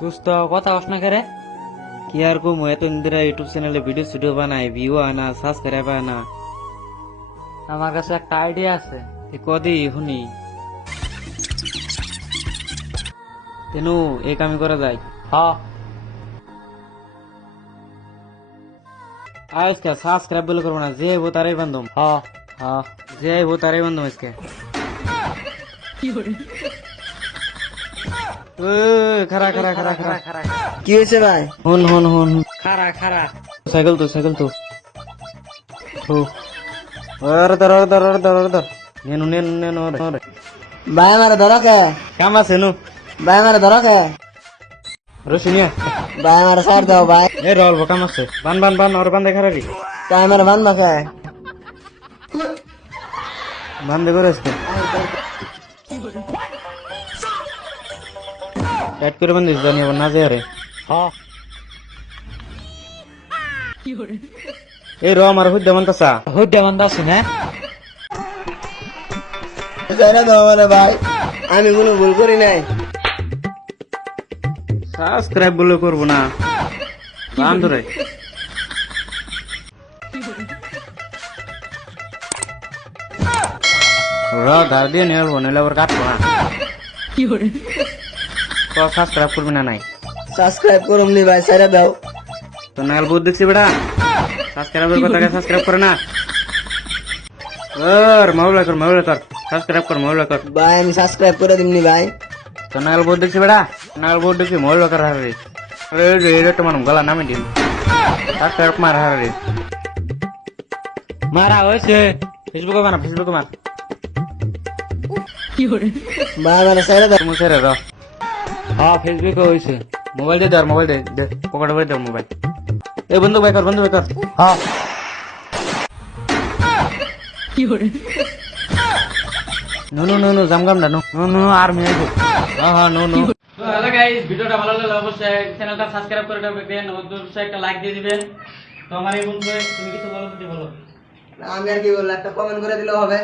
দোস্ত কথা হস না করে কি আর কম এত ইন্দিরা ইউটিউব চ্যানেলে ভিডিও বানায় ভিউ আনা সাবস্ক্রাইব আনা। আমার কাছে একটা আইডিয়া আছে, কদি শুনি তেনু এই কামি করা যায়। আজকে সাবস্ক্রাইব বলে করবো না, যে হবো তারাই বান্ধব। যে হবো তারাই বান্ধব আজকে। খারা খারা খারা খারা খারা কি হয়েছে ভাই? হুন হুন হুন খারা খারা সাইকেল তো నేను నేను నేను ভাই আমার ধরো কে? কাম আছে নু ভাই আমার ধরো কে? রসুনিয়া ভাই আমার সার দাও ভাই। এ রল কাম আছে বান ওর বান দেখা রে তাই আমার বান্ধব কে? বান দেখো আজকে টাইট করে বান্ধিস জানি আবার না যায় রে। এই র আমার হুদ্দা বান্ধাছি না ছেড়ে দাও আমারে ভাই, আমি কোনো ভুল করি নাই। সাবস্ক্রাইব বলে করবো না বান্ধ রে। ধার দিয়ে নিয়ে আসবো নইলে আবার কাটবো না। তো সাবস্ক্রাইব করবি না নাই সাবস্ক্রাইব করুম নি ভাই, ছেড়ে দাও। তো নাল বহুত দেখছি বেটা সাবস্ক্রাইবের কথা সাবস্ক্রাইব করে না। মাউলা কর সাবস্ক্রাইব কর মাউলা কর। ভাই আমি সাবস্ক্রাইব করে দিমনি ভাই। তো নাল বহুত দেখছি বেটা নাল বহুত দেখছি মাউলা কর হারে রে মানুষ গলা নামে দিন সাবস্ক্রাইব মার হারে মারা হয়েছে। ফেসবুকে মার ভাই আমার ছেড়ে দাও। তুমি ছেড়ে দাও। ফেসবুকে হয়েছে। মোবাইল দিয়ে মোবাইল দে পকেটে ভরে দাও মোবাইল। এই বন্ধু বেকার নো জামগাম না নো আর মেয়ে নো তো হ্যালো গাইস, ভিডিওটা ভালো লাগলে অবশ্যই চ্যানেলটা সাবস্ক্রাইব করে দেবেন, অবশ্যই একটা লাইক দিয়ে দিবেন। তো আমার এই বন্ধু তুমি কিছু বলো যদি বলো। আমি আর কি বললাম, একটা কমেন্ট করে দিলেও হবে।